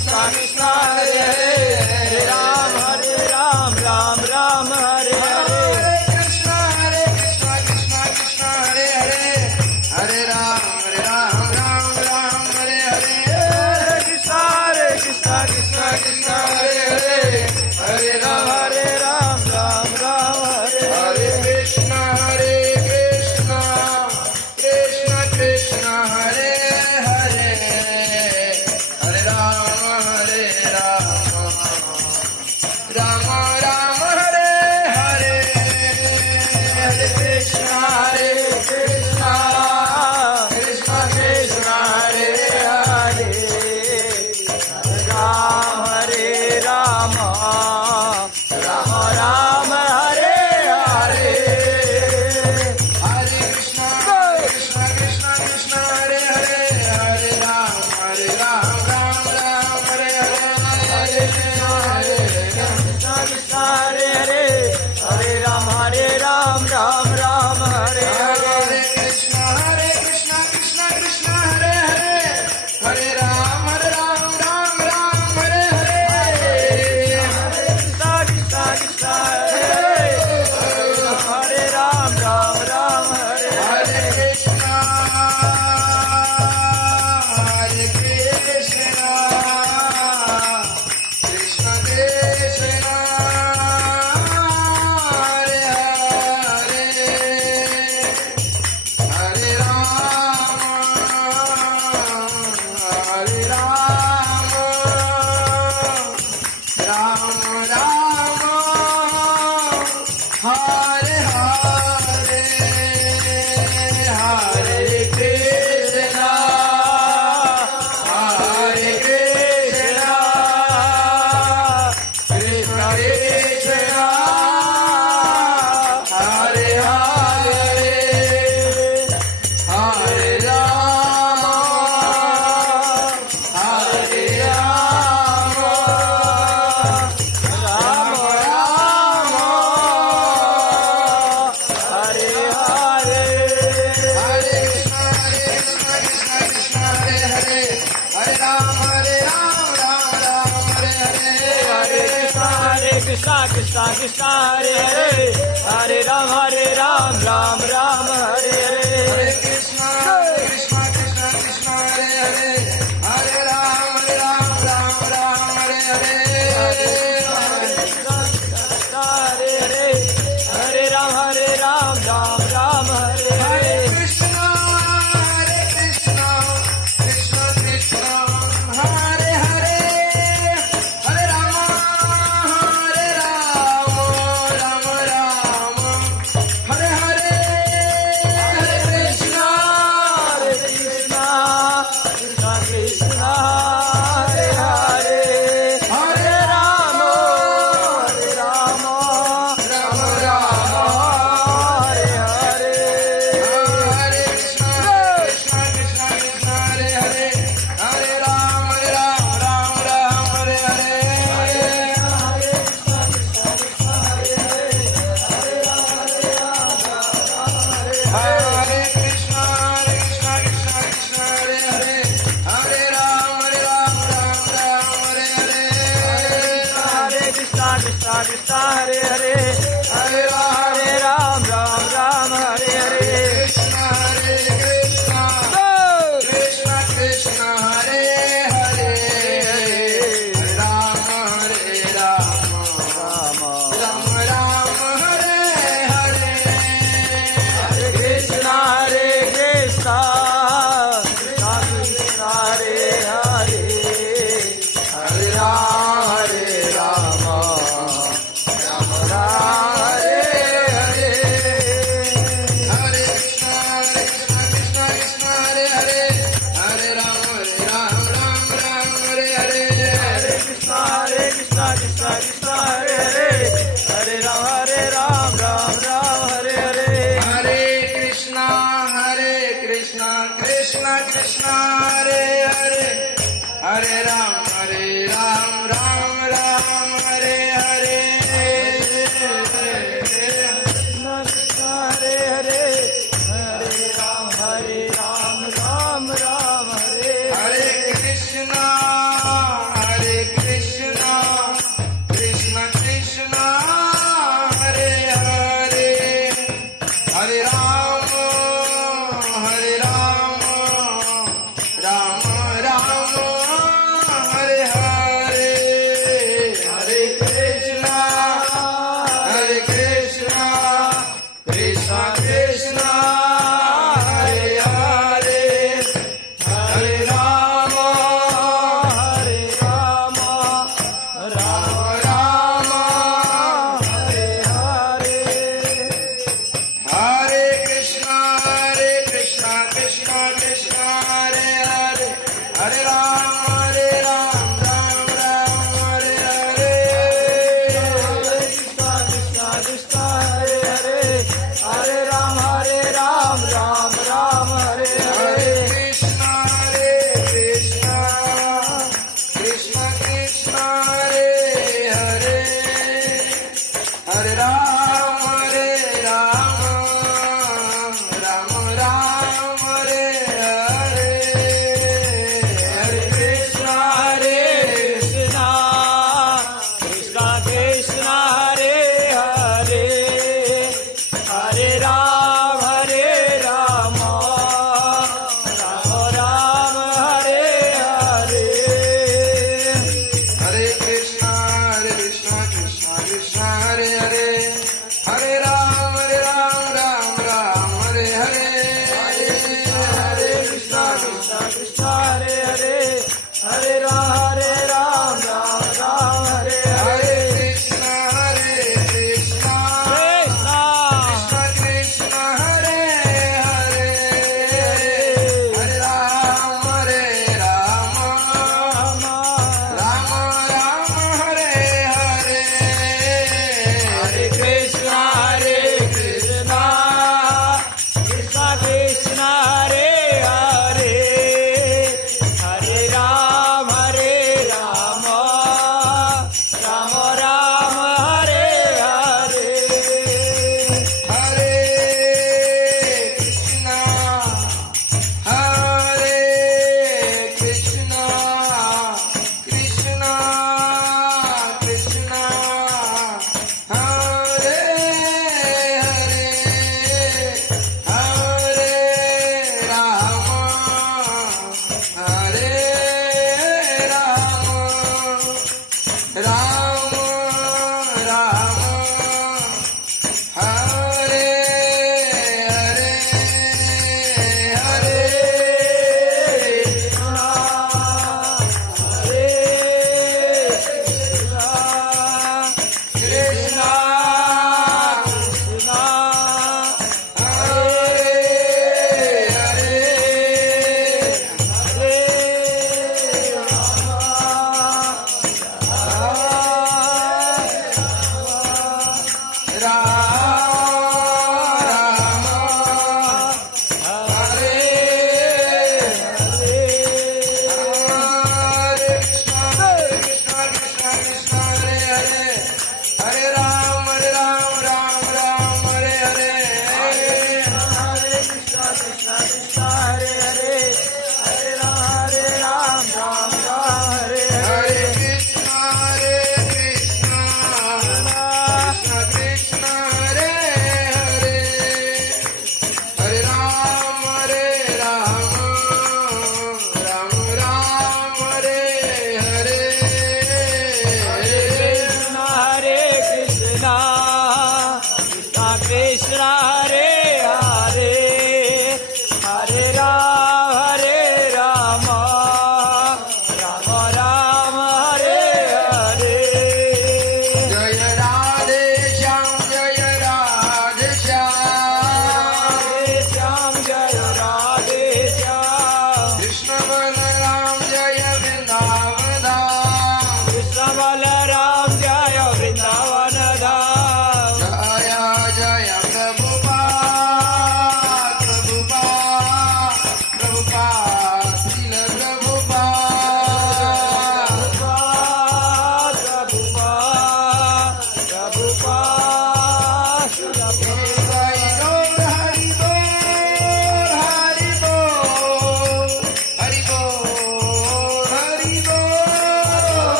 कृष्ण कृष्ण हरे हरे हरे राम राम राम हरे हरे कृष्ण कृष्ण कृष्ण हरे हरे हरे राम राम राम हरे हरे कृष्ण कृष्ण कृष्ण कृष्ण हरे हरे हरे राम हरे राम राम हरे हरे कृष्ण कृष्ण कृष्ण हरे हरे हरे राम राम राम हरे हरे हरे कृष्ण कृष्ण कृष्ण कृष्ण हरे हरे राम हरे राम राम राम हरे हरे हरे कृष्ण कृष्ण कृष्ण हरे हरे हरे राम राम हरे हरे हरे कृष्ण कृष्ण हरे हरे हरे राम राम हरे हरे हरे कृष्ण कृष्ण कृष्ण हरे हरे हरे राम राम हरे हरे कृष्ण कृष्ण कृष्ण हरे हरे हरे राम राम हरे हरे कृष्ण कृष्ण कृष्ण हरे हरे हरे राम राम हरे हरे हरे कृष्ण कृष्ण कृष्ण हरे हरे हरे राम हरे राम राम राम हरे हरे हरे कृष्ण कृष्ण हरे हरे हरे राम राम हरे हरे हरे कृष्ण कृष्ण कृष्ण हरे हरे हरे राम राम हरे हरे हरे कृष्ण कृष्ण कृष्ण हरे हरे हरे राम हरे हरे हरे हरे हरे राम राम हरे हरे कृष्ण कृष्ण कृष्ण हरे हरे हरे राम राम हरे हरे हरे कृष्ण कृष्ण कृष्ण हरे हरे हरे राम राम हरे हरे हरे कृष्ण कृष्ण हरे हरे हरे राम हरे हरे हरे कृष्ण कृष्ण हरे हरे हरे राम हरे हरे हरे कृष्ण कृष्ण हरे हरे हरे राम हरे हरे कृष्ण कृष्ण हरे हरे राम राम हरे हरे कृष्ण कृष्ण हरे हरे हरे राम हरे हरे हरे कृष्ण कृष्ण हरे हरे हरे राम हरे हरे कृष्ण कृष्ण हरे हरे हरे राम हरे हरे हरे कृष्ण कृष्ण कृष्ण हरे हरे हरे राम राम हरे हरे कृष्ण हरे हरे हरे राम राम हरे हरे कृष्ण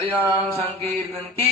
हरिनाम संकीर्तन की